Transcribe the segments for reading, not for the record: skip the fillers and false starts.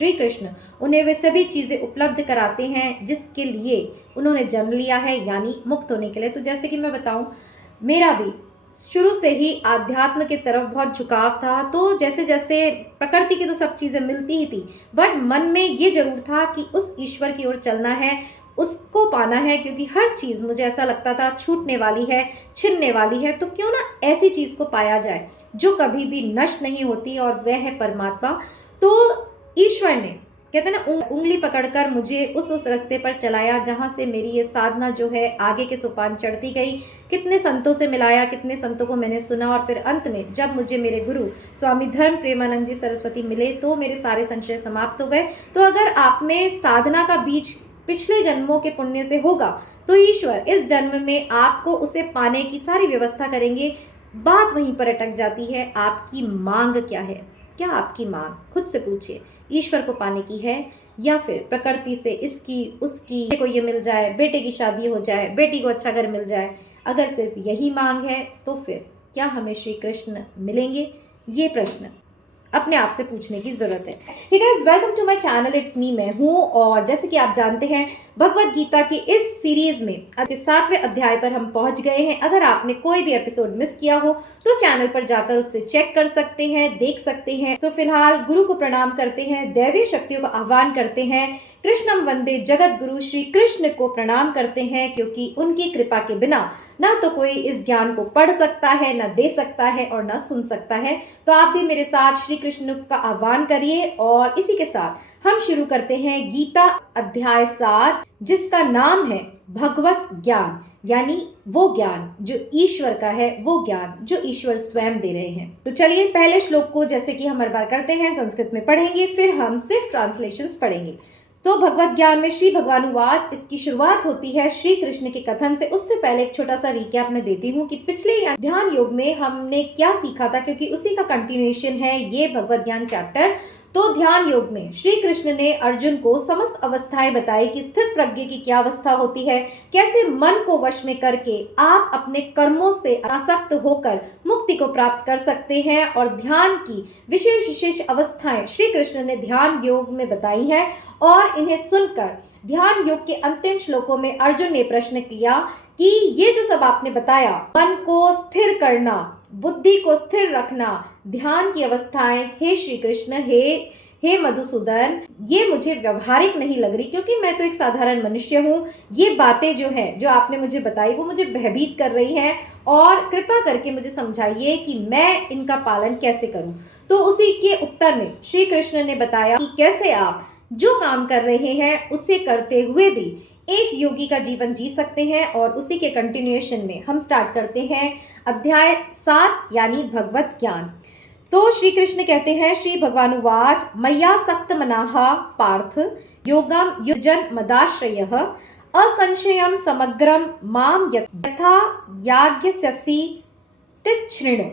श्री कृष्ण उन्हें वे सभी चीज़ें उपलब्ध कराते हैं जिसके लिए उन्होंने जन्म लिया है, यानी मुक्त होने के लिए। तो जैसे कि मैं बताऊं, मेरा भी शुरू से ही आध्यात्म की तरफ बहुत झुकाव था। तो जैसे जैसे प्रकृति की तो सब चीज़ें मिलती ही थी, बट मन में ये जरूर था कि उस ईश्वर की ओर चलना है, उसको पाना है, क्योंकि हर चीज़ मुझे ऐसा लगता था छूटने वाली है, छिनने वाली है। तो क्यों ना ऐसी चीज़ को पाया जाए जो कभी भी नष्ट नहीं होती, और वह है परमात्मा। तो ईश्वर ने, कहते हैं ना, उंगली पकड़कर मुझे उस रास्ते पर चलाया जहाँ से मेरी ये साधना जो है आगे के सोपान चढ़ती गई। कितने संतों से मिलाया, कितने संतों को मैंने सुना, और फिर अंत में जब मुझे मेरे गुरु स्वामी धर्म प्रेमानंद जी सरस्वती मिले तो मेरे सारे संशय समाप्त हो गए। तो अगर आप में साधना का बीज पिछले जन्मों के पुण्य से होगा तो ईश्वर इस जन्म में आपको उसे पाने की सारी व्यवस्था करेंगे। बात वहीं पर अटक जाती है, आपकी मांग क्या है? क्या आपकी मांग, खुद से पूछिए, ईश्वर को पाने की है या फिर प्रकृति से इसकी उसकी को ये मिल जाए, बेटे की शादी हो जाए, बेटी को अच्छा घर मिल जाए? अगर सिर्फ यही मांग है तो फिर क्या हमें श्री कृष्ण मिलेंगे? ये प्रश्न अपने आप से पूछने की जरूरत है। Hey guys, welcome to my channel, it's me, मैं हूँ। और जैसे कि आप जानते हैं, भगवत गीता की इस सीरीज में आज 7वें अध्याय पर हम पहुंच गए हैं। अगर आपने कोई भी एपिसोड मिस किया हो तो चैनल पर जाकर उससे चेक कर सकते हैं, देख सकते हैं। तो फिलहाल गुरु को प्रणाम करते हैं, दैवीय शक्तियों का आह्वान करते हैं, कृष्णम वंदे जगत गुरु श्री कृष्ण को प्रणाम करते हैं, क्योंकि उनकी कृपा के बिना ना तो कोई इस ज्ञान को पढ़ सकता है, ना दे सकता है और ना सुन सकता है। तो आप भी मेरे साथ श्री कृष्ण का आह्वान करिए। और इसी के साथ हम शुरू करते हैं गीता अध्याय 7, जिसका नाम है भगवत ज्ञान, यानी वो ज्ञान जो ईश्वर का है, वो ज्ञान जो ईश्वर स्वयं दे रहे हैं। तो चलिए पहले श्लोक को, जैसे कि हम हर बार करते हैं, संस्कृत में पढ़ेंगे, फिर हम सिर्फ ट्रांसलेशंस पढ़ेंगे। तो भगवत ज्ञान में श्री भगवानुवाच, इसकी शुरुआत होती है श्री कृष्ण के कथन से। उससे पहले एक छोटा सा रिकैप मैं देती हूँ कि पिछले ध्यान योग में हमने क्या सीखा था, क्योंकि उसी का कंटिन्यूएशन है ये भगवत ज्ञान चैप्टर। तो ध्यान योग में श्री कृष्ण ने अर्जुन को समस्त अवस्थाएं बताई कि स्थित प्रज्ञ की क्या अवस्था होती है, कैसे मन को वश में करके आप अपने कर्मों से आसक्त होकर मुक्ति को प्राप्त कर सकते हैं। और ध्यान की विशेष विशेष अवस्थाएं श्री कृष्ण ने ध्यान योग में बताई हैं। और इन्हें सुनकर ध्यान योग के अंतिम श्लोकों में अर्जुन ने प्रश्न किया कि ये जो सब आपने बताया, मन को स्थिर करना, बुद्धि को स्थिर रखना, ध्यान की अवस्थाएं, हे श्री कृष्ण, हे मधुसूदन, ये मुझे व्यवहारिक नहीं लग रही, क्योंकि मैं तो एक साधारण मनुष्य हूँ। ये बातें जो है, जो आपने मुझे बताई, वो मुझे भयभीत कर रही हैं, और कृपा करके मुझे समझाइए कि मैं इनका पालन कैसे करूं। तो उसी के उत्तर में श्री कृष्ण ने बताया कि कैसे आप जो काम कर रहे हैं उसे करते हुए भी एक योगी का जीवन जी सकते हैं। और उसी के कंटिन्यूएशन में हम स्टार्ट करते हैं अध्याय 7, यानी भगवत ज्ञान। तो श्री कृष्ण कहते हैं, श्री भगवानुवाच, मय्या सक्त मनाहा पार्थ योगम युजन मदाश्रयः असंशयम समग्रम माम यथा याज्ञस्यसि तिच्छृणु।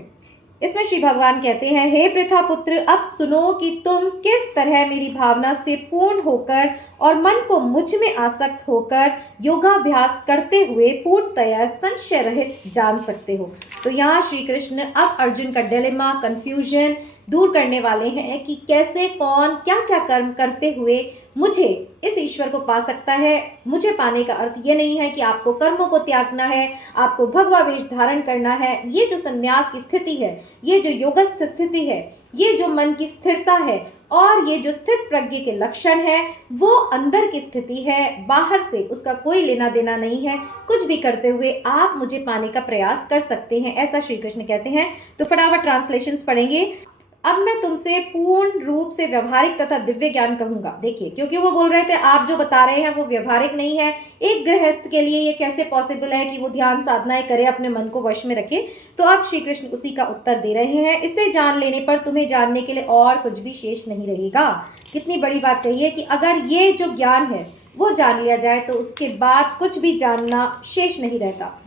इसमें श्री भगवान कहते हैं, हे पृथा पुत्र, अब सुनो कि तुम किस तरह मेरी भावना से पूर्ण होकर और मन को मुझ में आसक्त होकर योगाभ्यास करते हुए पूर्णतया संशय रहित जान सकते हो। तो यहाँ श्री कृष्ण अब अर्जुन का डिलेमा, कंफ्यूजन दूर करने वाले हैं कि कैसे कौन क्या क्या कर्म करते हुए मुझे इस ईश्वर को पा सकता है। मुझे पाने का अर्थ ये नहीं है कि आपको कर्मों को त्यागना है, आपको भगवा वेश धारण करना है। ये जो संन्यास की स्थिति है, ये जो योगस्थ स्थिति है, ये जो मन की स्थिरता है, और ये जो स्थित प्रज्ञ के लक्षण है, वो अंदर की स्थिति है, बाहर से उसका कोई लेना देना नहीं है। कुछ भी करते हुए आप मुझे पाने का प्रयास कर सकते हैं, ऐसा श्री कृष्ण कहते हैं। तो फटाफट ट्रांसलेशंस पढ़ेंगे। अब मैं तुमसे पूर्ण रूप से व्यवहारिक तथा दिव्य ज्ञान कहूंगा। देखिए, क्योंकि वो बोल रहे थे आप जो बता रहे हैं वो व्यवहारिक नहीं है, एक गृहस्थ के लिए ये कैसे पॉसिबल है कि वो ध्यान साधनाएं करे, अपने मन को वश में रखे। तो अब श्री कृष्ण उसी का उत्तर दे रहे हैं, इसे जान लेने पर तुम्हें जानने के लिए और कुछ भी शेष नहीं रहेगा। कितनी बड़ी बात कही है कि अगर ये जो ज्ञान है वो जान लिया जाए तो उसके बाद कुछ भी जानना शेष नहीं रहता।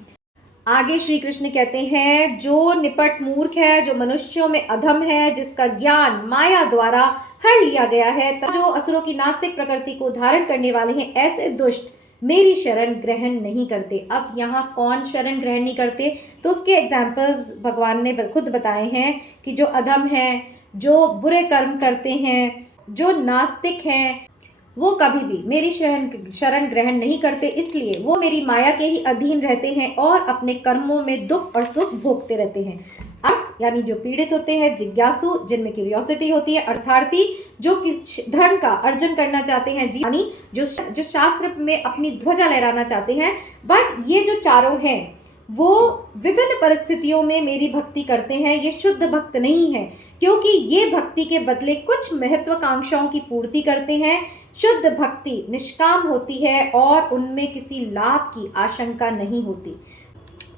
आगे श्री कृष्ण कहते हैं, जो निपट मूर्ख है, जो मनुष्यों में अधम है, जिसका ज्ञान माया द्वारा हर लिया गया है, जो असुरों की नास्तिक प्रकृति को धारण करने वाले हैं, ऐसे दुष्ट मेरी शरण ग्रहण नहीं करते। अब यहाँ कौन शरण ग्रहण नहीं करते, तो उसके एग्जाम्पल्स भगवान ने खुद बताए हैं कि जो अधम है, जो बुरे कर्म करते हैं, जो नास्तिक हैं वो कभी भी मेरी शरण ग्रहण नहीं करते, इसलिए वो मेरी माया के ही अधीन रहते हैं और अपने कर्मों में दुख और सुख भोगते रहते हैं। अर्थ यानी जो पीड़ित होते हैं, जिज्ञासु जिनमें क्यूरियोसिटी होती है, अर्थार्थी जो कि धर्म का अर्जन करना चाहते हैं, यानी जो शास्त्र में अपनी ध्वजा लहराना चाहते हैं। बट ये जो चारों हैं वो विभिन्न परिस्थितियों में मेरी भक्ति करते हैं। ये शुद्ध भक्त नहीं है, क्योंकि ये भक्ति के बदले कुछ महत्वाकांक्षाओं की पूर्ति करते हैं। शुद्ध भक्ति निष्काम होती है और उनमें किसी लाभ की आशंका नहीं होती।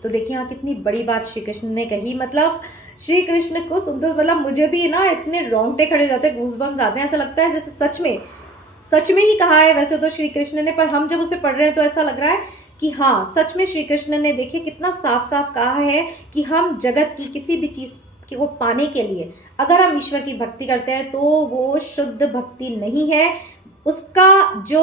तो देखिए यहाँ कितनी बड़ी बात श्री कृष्ण ने कही। मतलब श्री कृष्ण को सुनते मतलब मुझे भी ना इतने रोंगटे खड़े हो जाते हैं, गूज़बम्स आते हैं, ऐसा लगता है जैसे सच में ही कहा है वैसे तो श्री कृष्ण ने, पर हम जब उसे पढ़ रहे हैं तो ऐसा लग रहा है कि हाँ सच में श्री कृष्ण ने देखिए कितना साफ साफ कहा है कि हम जगत की किसी भी चीज़ को पाने के लिए अगर हम ईश्वर की भक्ति करते हैं तो वो शुद्ध भक्ति नहीं है। उसका जो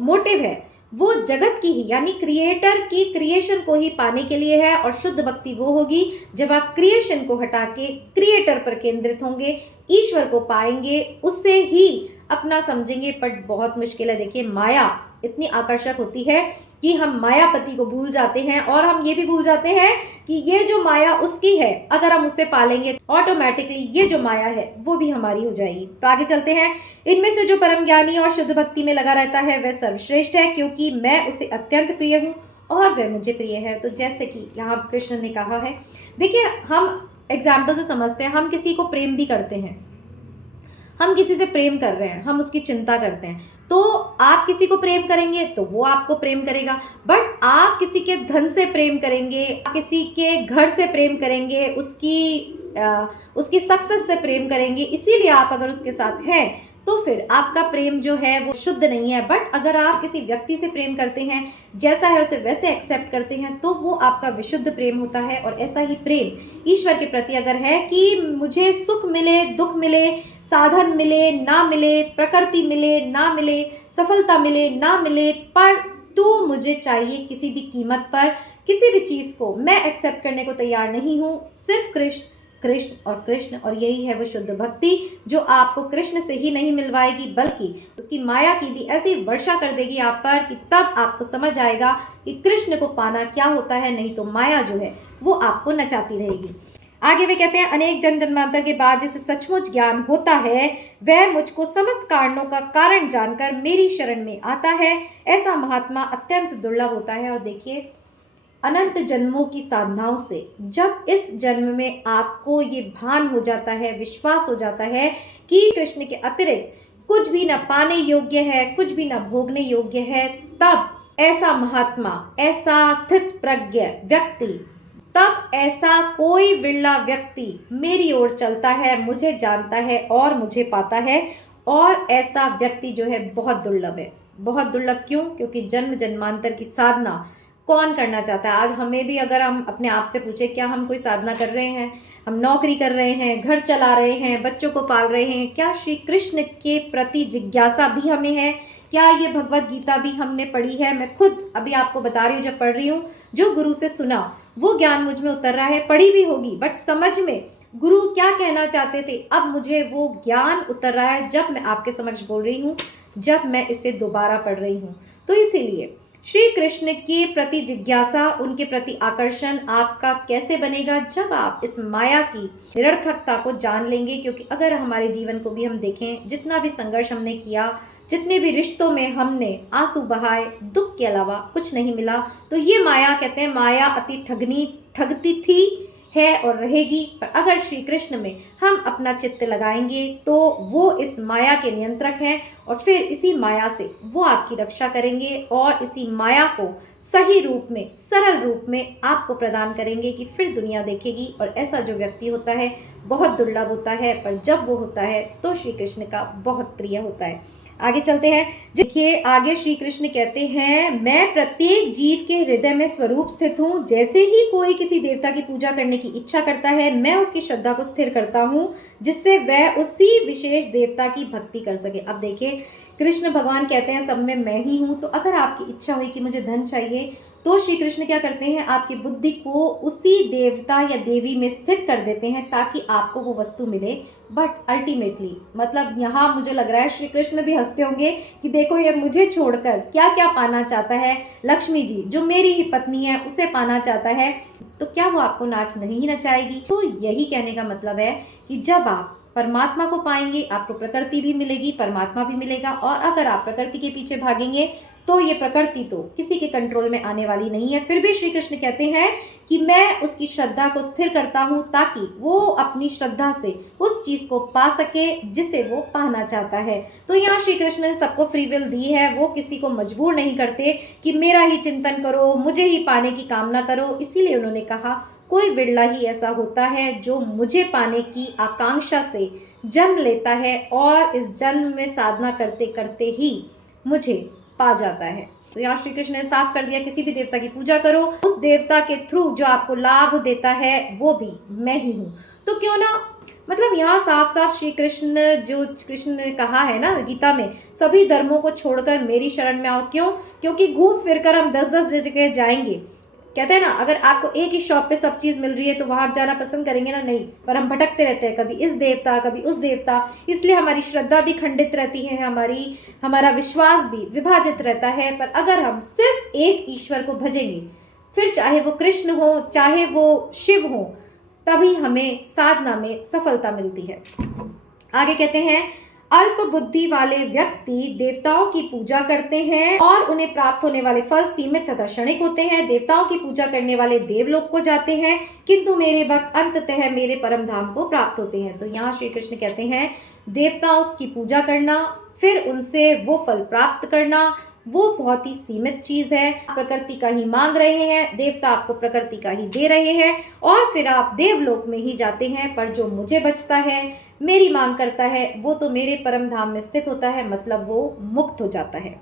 मोटिव है वो जगत की ही यानी क्रिएटर की क्रिएशन को ही पाने के लिए है। और शुद्ध भक्ति वो होगी जब आप क्रिएशन को हटा के क्रिएटर पर केंद्रित होंगे, ईश्वर को पाएंगे, उससे ही अपना समझेंगे। बट बहुत मुश्किल है। देखिए माया इतनी आकर्षक होती है कि हम मायापति को भूल जाते हैं और हम ये भी भूल जाते हैं कि ये जो माया उसकी है, अगर हम उसे पालेंगे ऑटोमेटिकली ये जो माया है वो भी हमारी हो जाएगी। तो आगे चलते हैं। इनमें से जो परम ज्ञानी और शुद्ध भक्ति में लगा रहता है वह सर्वश्रेष्ठ है, क्योंकि मैं उसे अत्यंत प्रिय हूँ और वह मुझे प्रिय है। तो जैसे कि यहाँ कृष्ण ने कहा है, देखिए हम एग्जाम्पल से समझते हैं, हम किसी को प्रेम भी करते हैं, हम किसी से प्रेम कर रहे हैं, हम उसकी चिंता करते हैं, तो आप किसी को प्रेम करेंगे तो वो आपको प्रेम करेगा। बट आप किसी के धन से प्रेम करेंगे, आप किसी के घर से प्रेम करेंगे, उसकी सक्सेस से प्रेम करेंगे, इसीलिए आप अगर उसके साथ हैं तो फिर आपका प्रेम जो है वो शुद्ध नहीं है। बट अगर आप किसी व्यक्ति से प्रेम करते हैं, जैसा है उसे वैसे एक्सेप्ट करते हैं, तो वो आपका विशुद्ध प्रेम होता है। और ऐसा ही प्रेम ईश्वर के प्रति अगर है कि मुझे सुख मिले, दुख मिले, साधन मिले ना मिले, प्रकृति मिले ना मिले, सफलता मिले ना मिले, पर तू मुझे चाहिए किसी भी कीमत पर, किसी भी चीज़ को मैं एक्सेप्ट करने को तैयार नहीं हूँ, सिर्फ कृष्ण कृष्ण और कृष्ण। और यही है वो शुद्ध भक्ति जो आपको कृष्ण से ही नहीं मिलवाएगी, बल्कि उसकी माया की भी ऐसी वर्षा कर देगी आप पर कि तब आपको समझ आएगा कि कृष्ण को पाना क्या होता है। नहीं तो माया जो है वो आपको नचाती रहेगी। आगे वे कहते हैं, अनेक जन्म जन्मांतर के बाद जिसे सचमुच ज्ञान होता है वह मुझको समस्त कारणों का कारण जानकर मेरी शरण में आता है। ऐसा महात्मा अत्यंत दुर्लभ होता है। और देखिए अनंत जन्मों की साधनाओं से जब इस जन्म में आपको ये भान हो जाता है, विश्वास हो जाता है कि कृष्ण के अतिरिक्त कुछ भी न पाने योग्य है, कुछ भी न भोगने योग्य है, तब ऐसा महात्मा, ऐसा स्थित प्रज्ञ व्यक्ति, तब ऐसा कोई विरला व्यक्ति मेरी ओर चलता है, मुझे जानता है और मुझे पाता है। और ऐसा व्यक्ति जो है बहुत दुर्लभ है। बहुत दुर्लभ क्यों? क्योंकि जन्म जन्मांतर की साधना कौन करना चाहता है? आज हमें भी अगर हम अपने आप से पूछे, क्या हम कोई साधना कर रहे हैं? हम नौकरी कर रहे हैं, घर चला रहे हैं, बच्चों को पाल रहे हैं, क्या श्री कृष्ण के प्रति जिज्ञासा भी हमें है? क्या ये भगवत गीता भी हमने पढ़ी है? मैं खुद अभी आपको बता रही हूँ, जब पढ़ रही हूँ, जो गुरु से सुना वो ज्ञान मुझ में उतर रहा है। पढ़ी भी होगी बट समझ में गुरु क्या कहना चाहते थे, अब मुझे वो ज्ञान उतर रहा है जब मैं आपके समक्ष बोल रही हूँ, जब मैं इसे दोबारा पढ़ रही हूँ। तो इसीलिए श्री कृष्ण के प्रति जिज्ञासा, उनके प्रति आकर्षण आपका कैसे बनेगा? जब आप इस माया की निरर्थकता को जान लेंगे। क्योंकि अगर हमारे जीवन को भी हम देखें, जितना भी संघर्ष हमने किया, जितने भी रिश्तों में हमने आंसू बहाए, दुख के अलावा कुछ नहीं मिला, तो ये माया, कहते हैं माया अति ठगती थी, है और रहेगी। पर अगर श्री कृष्ण में हम अपना चित्त लगाएंगे तो वो इस माया के नियंत्रक हैं और फिर इसी माया से वो आपकी रक्षा करेंगे और इसी माया को सही रूप में, सरल रूप में आपको प्रदान करेंगे कि फिर दुनिया देखेगी। और ऐसा जो व्यक्ति होता है बहुत दुर्लभ होता है, पर जब वो होता है तो श्री कृष्ण का बहुत प्रिय होता है। आगे चलते हैं। देखिए आगे श्री कृष्ण कहते हैं, मैं प्रत्येक जीव के हृदय में स्वरूप स्थित हूँ। जैसे ही कोई किसी देवता की पूजा करने की इच्छा करता है, मैं उसकी श्रद्धा को स्थिर करता हूँ, जिससे वह उसी विशेष देवता की भक्ति कर सके। अब देखिए कृष्ण भगवान कहते हैं सब में मैं ही हूँ। तो अगर आपकी इच्छा हुई कि मुझे धन चाहिए, तो श्री कृष्ण क्या करते हैं, आपकी बुद्धि को उसी देवता या देवी में स्थित कर देते हैं ताकि आपको वो वस्तु मिले। बट अल्टीमेटली मतलब यहाँ मुझे लग रहा है श्री कृष्ण भी हंसते होंगे कि देखो ये मुझे छोड़कर क्या क्या पाना चाहता है, लक्ष्मी जी जो मेरी ही पत्नी है उसे पाना चाहता है, तो क्या वो आपको नाच नहीं नचाएगी। तो यही कहने का मतलब है कि जब आप परमात्मा को पाएंगे आपको प्रकृति भी मिलेगी, परमात्मा भी मिलेगा। और अगर आप प्रकृति के पीछे भागेंगे तो ये प्रकृति तो किसी के कंट्रोल में आने वाली नहीं है। फिर भी श्री कृष्ण कहते हैं कि मैं उसकी श्रद्धा को स्थिर करता हूँ ताकि वो अपनी श्रद्धा से उस चीज को पा सके जिसे वो पाना चाहता है। तो यहाँ श्री कृष्ण ने सबको फ्री विल दी है, वो किसी को मजबूर नहीं करते कि मेरा ही चिंतन करो, मुझे ही पाने की कामना करो। इसीलिए उन्होंने कहा कोई बिरला ही ऐसा होता है जो मुझे पाने की आकांक्षा से जन्म लेता है और इस जन्म में साधना करते करते ही मुझे पा जाता है। तो यहाँ श्री कृष्ण ने साफ कर दिया किसी भी देवता की पूजा करो, उस देवता के थ्रू जो आपको लाभ देता है वो भी मैं ही हूँ। तो क्यों ना मतलब यहाँ साफ साफ श्री कृष्ण जो कृष्ण ने कहा है ना गीता में, सभी धर्मों को छोड़कर मेरी शरण में आओ। क्यों? क्योंकि घूम फिर कर हम 10-10 जगह जाएंगे। कहते हैं ना अगर आपको एक ही शॉप पे सब चीज़ मिल रही है तो वहाँ आप जाना पसंद करेंगे ना? नहीं, पर हम भटकते रहते हैं, कभी इस देवता कभी उस देवता। इसलिए हमारी श्रद्धा भी खंडित रहती है, हमारा विश्वास भी विभाजित रहता है। पर अगर हम सिर्फ एक ईश्वर को भजेंगे, फिर चाहे वो कृष्ण हो चाहे वो शिव हो, तभी हमें साधना में सफलता मिलती है। आगे कहते हैं अल्प बुद्धि वाले व्यक्ति देवताओं की पूजा करते हैं और उन्हें प्राप्त होने वाले फल सीमित तथा क्षणिक होते हैं। देवताओं की पूजा करने वाले देवलोक को जाते हैं, किंतु मेरे भक्त अंततः मेरे परम धाम को प्राप्त होते हैं। तो यहाँ श्री कृष्ण कहते हैं देवताओं की पूजा करना फिर उनसे वो फल प्राप्त करना वो बहुत ही सीमित चीज है। प्रकृति का ही मांग रहे हैं, देवता आपको प्रकृति का ही दे रहे हैं और फिर आप देवलोक में ही जाते हैं। पर जो मुझे बचता है, मेरी मांग करता है, वो तो मेरे परम धाम में स्थित होता है, मतलब वो मुक्त हो जाता है।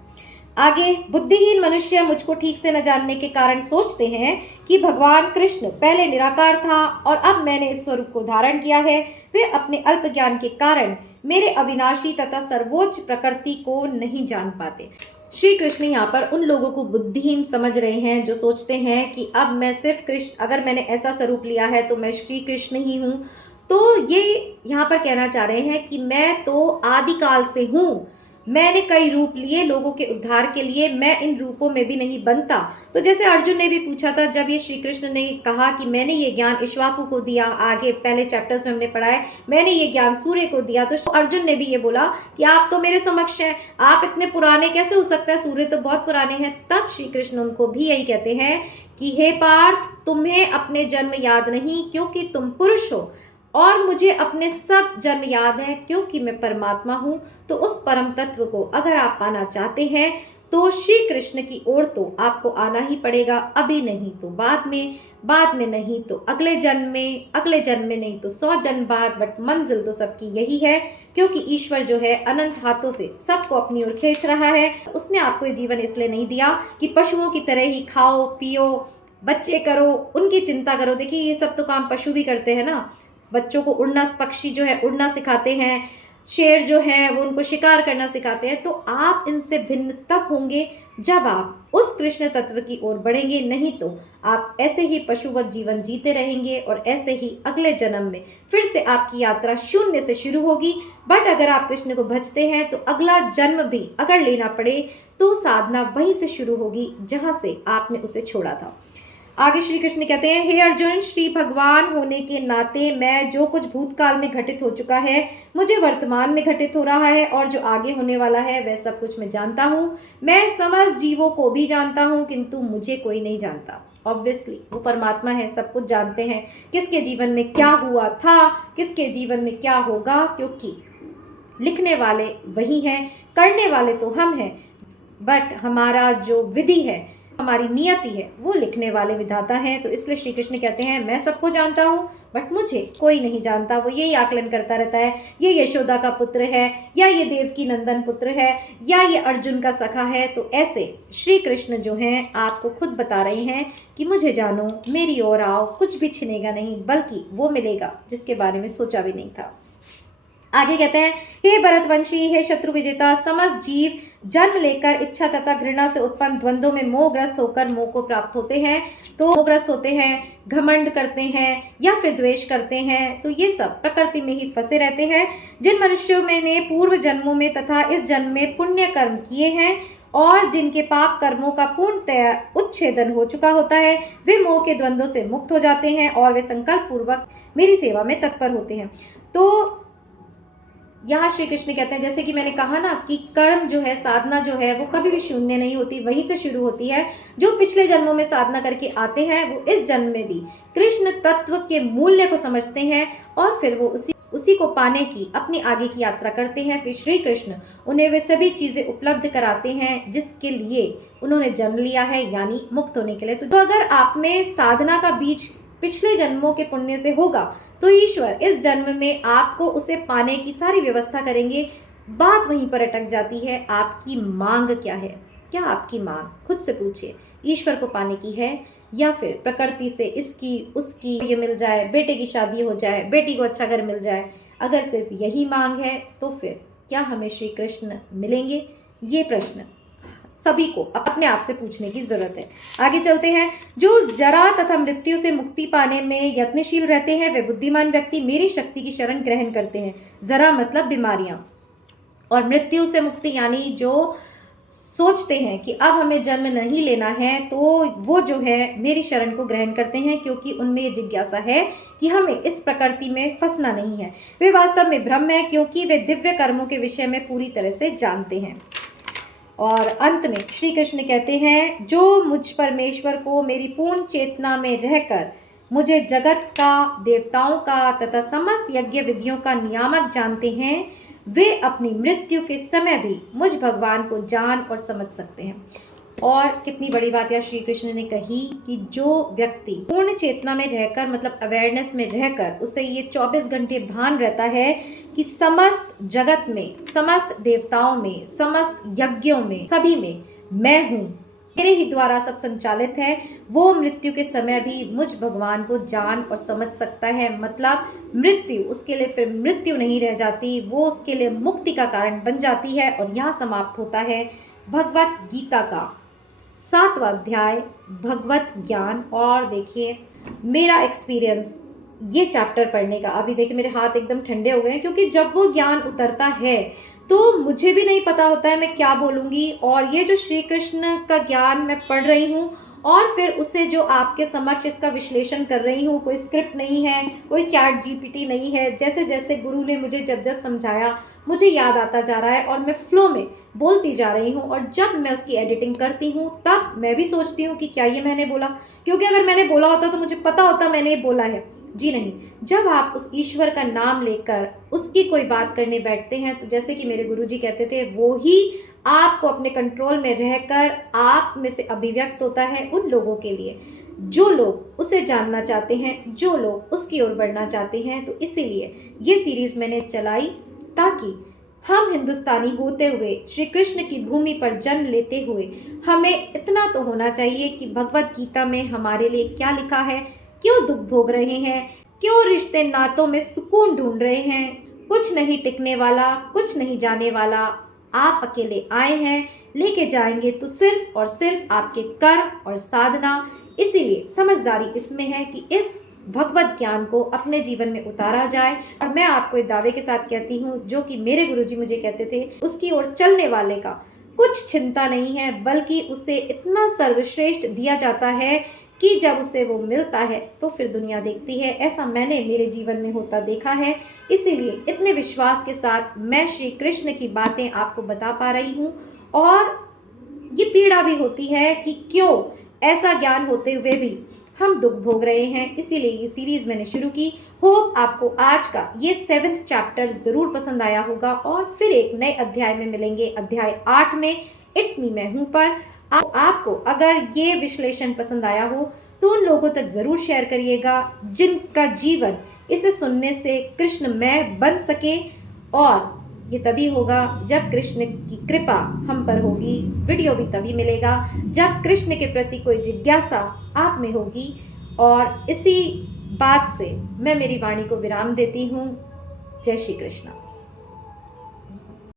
आगे बुद्धिहीन मनुष्य मुझको ठीक से न जानने के कारण सोचते हैं कि भगवान कृष्ण पहले निराकार था और अब मैंने इस स्वरूप को धारण किया है। वे अपने अल्प ज्ञान के कारण मेरे अविनाशी तथा सर्वोच्च प्रकृति को नहीं जान पाते। श्री कृष्ण यहाँ पर उन लोगों को बुद्धिहीन समझ रहे हैं जो सोचते हैं कि अब मैं सिर्फ कृष्ण, अगर मैंने ऐसा स्वरूप लिया है तो मैं श्री कृष्ण ही हूँ। तो ये यहाँ पर कहना चाह रहे हैं कि मैं तो आदिकाल से हूँ, मैंने कई रूप लिए लोगों के उद्धार के लिए, मैं इन रूपों में भी नहीं बनता। तो जैसे अर्जुन ने भी पूछा था जब ये श्री कृष्ण ने कहा कि मैंने ये ज्ञान इक्ष्वाकु को दिया, आगे पहले चैप्टर्स में हमने पढ़ा है मैंने ये ज्ञान सूर्य को दिया, तो अर्जुन ने भी ये बोला कि आप तो मेरे समक्ष हैं, आप इतने पुराने कैसे हो सकते हैं, सूर्य तो बहुत पुराने हैं। तब श्री कृष्ण उनको भी यही कहते हैं कि हे पार्थ, तुम्हें अपने जन्म याद नहीं क्योंकि तुम पुरुष हो और मुझे अपने सब जन्म याद है क्योंकि मैं परमात्मा हूँ। तो उस परम तत्व को अगर आप पाना चाहते हैं तो श्री कृष्ण की ओर तो आपको आना ही पड़ेगा, अभी नहीं तो बाद में नहीं तो अगले जन्म में, अगले जन्म में नहीं तो 100 जन्म बाद। बट मंजिल तो सबकी यही है क्योंकि ईश्वर जो है अनंत हाथों से सबको अपनी ओर खींच रहा है। उसने आपको ये जीवन इसलिए नहीं दिया कि पशुओं की तरह ही खाओ पियो, बच्चे करो, उनकी चिंता करो। देखिए ये सब तो काम पशु भी करते हैं ना, बच्चों को उड़ना, पक्षी जो है उड़ना सिखाते हैं, शेर जो है वो उनको शिकार करना सिखाते हैं। तो आप इनसे भिन्न तब होंगे जब आप उस कृष्ण तत्व की ओर बढ़ेंगे, नहीं तो आप ऐसे ही पशुवत जीवन जीते रहेंगे और ऐसे ही अगले जन्म में फिर से आपकी यात्रा शून्य से शुरू होगी। बट अगर आप कृष्ण को भजते हैं तो अगला जन्म भी अगर लेना पड़े तो साधना वहीं से शुरू होगी जहाँ से आपने उसे छोड़ा था। आगे श्री कृष्ण कहते हैं हे अर्जुन, श्री भगवान होने के नाते मैं जो कुछ भूतकाल में घटित हो चुका है, मुझे वर्तमान में घटित हो रहा है और जो आगे होने वाला है वह सब कुछ मैं जानता हूँ। मैं समस्त जीवों को भी जानता हूँ किंतु मुझे कोई नहीं जानता। ऑब्वियसली वो परमात्मा है, सब कुछ जानते हैं किसके जीवन में क्या हुआ था, किसके जीवन में क्या होगा, क्योंकि लिखने वाले वही हैं, करने वाले तो हम हैं। बट हमारा जो विधि है, हमारी नियति है, वो लिखने वाले विधाता हैं। तो इसलिए श्री कृष्ण कहते हैं मैं सबको जानता हूँ बट मुझे कोई नहीं जानता। वो यही आकलन करता रहता है, ये यशोदा का पुत्र है या ये देवकी नंदन पुत्र है या ये अर्जुन का सखा है। तो ऐसे श्री कृष्ण जो हैं आपको खुद बता रहे हैं कि मुझे जानो, मेरी ओर आओ, कुछ भी छिनेगा नहीं बल्कि वो मिलेगा जिसके बारे में सोचा भी नहीं था। आगे कहते हैं, हे भरतवंशी, हे शत्रु विजेता, समस्त जीव जन्म लेकर इच्छा तथा घृणा से उत्पन्न द्वंद्वों में मोहग्रस्त होकर मोह को प्राप्त होते हैं। तो मोहग्रस्त होते हैं, घमंड करते हैं या फिर द्वेष करते हैं, तो ये सब प्रकृति में ही फंसे रहते हैं। जिन मनुष्यों में ने पूर्व जन्मों में तथा इस जन्म में पुण्य कर्म किए हैं और जिनके पाप कर्मों का पूर्णतया उच्छेदन हो चुका होता है, वे मोह के द्वंद्वों से मुक्त हो जाते हैं और वे संकल्प पूर्वक मेरी सेवा में तत्पर होते हैं। तो यहाँ श्री कृष्ण कहते हैं, जैसे कि मैंने कहा ना कि कर्म जो है, साधना जो है, वो कभी भी शून्य नहीं होती, वहीं से शुरू होती है। जो पिछले जन्मों में साधना करके आते हैं वो इस जन्म में भी कृष्ण तत्व के मूल्य को समझते हैं और फिर वो उसी को पाने की अपनी आगे की यात्रा करते हैं। फिर श्री कृष्ण उन्हें वे सभी चीज़ें उपलब्ध कराते हैं जिसके लिए उन्होंने जन्म लिया है, यानी मुक्त होने के लिए। तो अगर आप में साधना का बीज पिछले जन्मों के पुण्य से होगा तो ईश्वर इस जन्म में आपको उसे पाने की सारी व्यवस्था करेंगे। बात वहीं पर अटक जाती है, आपकी मांग क्या है? क्या आपकी मांग? खुद से पूछिए, ईश्वर को पाने की है या फिर प्रकृति से इसकी उसकी ये मिल जाए, बेटे की शादी हो जाए, बेटी को अच्छा घर मिल जाए? अगर सिर्फ यही मांग है तो फिर क्या हमें श्री कृष्ण मिलेंगे? ये प्रश्न सभी को अपने आप से पूछने की जरूरत है। आगे चलते हैं। जो जरा तथा मृत्यु से मुक्ति पाने में यत्नशील रहते हैं वे बुद्धिमान व्यक्ति मेरी शक्ति की शरण ग्रहण करते हैं। जरा मतलब बीमारियां, और मृत्यु से मुक्ति यानी जो सोचते हैं कि अब हमें जन्म नहीं लेना है, तो वो जो है मेरी शरण को ग्रहण करते हैं, क्योंकि उनमें ये जिज्ञासा है कि हमें इस प्रकृति में फंसना नहीं है। वे वास्तव में ब्रह्म है, क्योंकि वे दिव्य कर्मों के विषय में पूरी तरह से जानते हैं। और अंत में श्री कृष्ण कहते हैं, जो मुझ परमेश्वर को मेरी पूर्ण चेतना में रहकर मुझे जगत का, देवताओं का तथा समस्त यज्ञ विधियों का नियामक जानते हैं, वे अपनी मृत्यु के समय भी मुझ भगवान को जान और समझ सकते हैं। और कितनी बड़ी बात यह श्री कृष्ण ने कही कि जो व्यक्ति पूर्ण चेतना में रहकर, मतलब अवेयरनेस में रहकर, उसे ये 24 घंटे भान रहता है कि समस्त जगत में, समस्त देवताओं में, समस्त यज्ञों में, सभी में मैं हूँ, मेरे ही द्वारा सब संचालित है, वो मृत्यु के समय भी मुझ भगवान को जान और समझ सकता है। मतलब मृत्यु उसके लिए फिर मृत्यु नहीं रह जाती, वो उसके लिए मुक्ति का कारण बन जाती है। और यहाँ समाप्त होता है भगवत गीता का 7वां अध्याय, भगवत ज्ञान। और देखिए मेरा एक्सपीरियंस ये चैप्टर पढ़ने का, अभी देखिए मेरे हाथ एकदम ठंडे हो गए हैं, क्योंकि जब वो ज्ञान उतरता है तो मुझे भी नहीं पता होता है मैं क्या बोलूँगी। और ये जो श्री कृष्ण का ज्ञान मैं पढ़ रही हूँ और फिर उसे जो आपके समक्ष इसका विश्लेषण कर रही हूँ, कोई स्क्रिप्ट नहीं है, कोई चैट जीपीटी नहीं है, जैसे जैसे गुरु ने मुझे जब जब समझाया मुझे याद आता जा रहा है और मैं फ्लो में बोलती जा रही हूँ। और जब मैं उसकी एडिटिंग करती हूँ तब मैं भी सोचती हूँ कि क्या ये मैंने बोला, क्योंकि अगर मैंने बोला होता तो मुझे पता होता मैंने ये बोला है। जी नहीं, जब आप उस ईश्वर का नाम लेकर उसकी कोई बात करने बैठते हैं तो जैसे कि मेरे गुरुजी कहते थे, वो ही आपको अपने कंट्रोल में रहकर आप में से अभिव्यक्त होता है उन लोगों के लिए जो लोग उसे जानना चाहते हैं, जो लोग उसकी ओर बढ़ना चाहते हैं। तो इसीलिए ये सीरीज मैंने चलाई ताकि हम हिंदुस्तानी होते हुए, श्री कृष्ण की भूमि पर जन्म लेते हुए, हमें इतना तो होना चाहिए कि भगवत गीता में हमारे लिए क्या लिखा है, क्यों दुख भोग रहे हैं, क्यों रिश्ते नातों में सुकून ढूंढ रहे हैं। कुछ नहीं टिकने वाला, कुछ नहीं जाने वाला, आप अकेले आए हैं, लेके जाएंगे तो सिर्फ और सिर्फ आपके कर्म और साधना। इसीलिए समझदारी इसमें है कि इस भगवत ज्ञान को अपने जीवन में उतारा जाए। और मैं आपको एक दावे के साथ कहती हूँ, जो कि मेरे गुरुजी मुझे कहते थे, उसकी ओर चलने वाले का कुछ चिंता नहीं है, बल्कि उसे इतना सर्वश्रेष्ठ दिया जाता है कि जब उसे वो मिलता है तो फिर दुनिया देखती है। ऐसा मैंने मेरे जीवन में होता देखा है। इसीलिए इतने विश्वास के साथ मैं श्री कृष्ण की बातें आपको बता पा रही हूँ। और ये पीड़ा भी होती है कि क्यों ऐसा ज्ञान होते हुए भी हम दुख भोग रहे हैं। इसीलिए ये सीरीज़ मैंने शुरू की। होप आपको आज का ये 7th चैप्टर ज़रूर पसंद आया होगा। और फिर एक नए अध्याय में मिलेंगे, अध्याय 8 में, इट्स मी, मैं हूँ पर। आपको अगर ये विश्लेषण पसंद आया हो तो उन लोगों तक ज़रूर शेयर करिएगा जिनका जीवन इसे सुनने से कृष्णमय बन सके। और ये तभी होगा जब कृष्ण की कृपा हम पर होगी। वीडियो भी तभी मिलेगा जब कृष्ण के प्रति कोई जिज्ञासा आप में होगी। और इसी बात से मैं मेरी वाणी को विराम देती हूँ। जय श्री कृष्ण।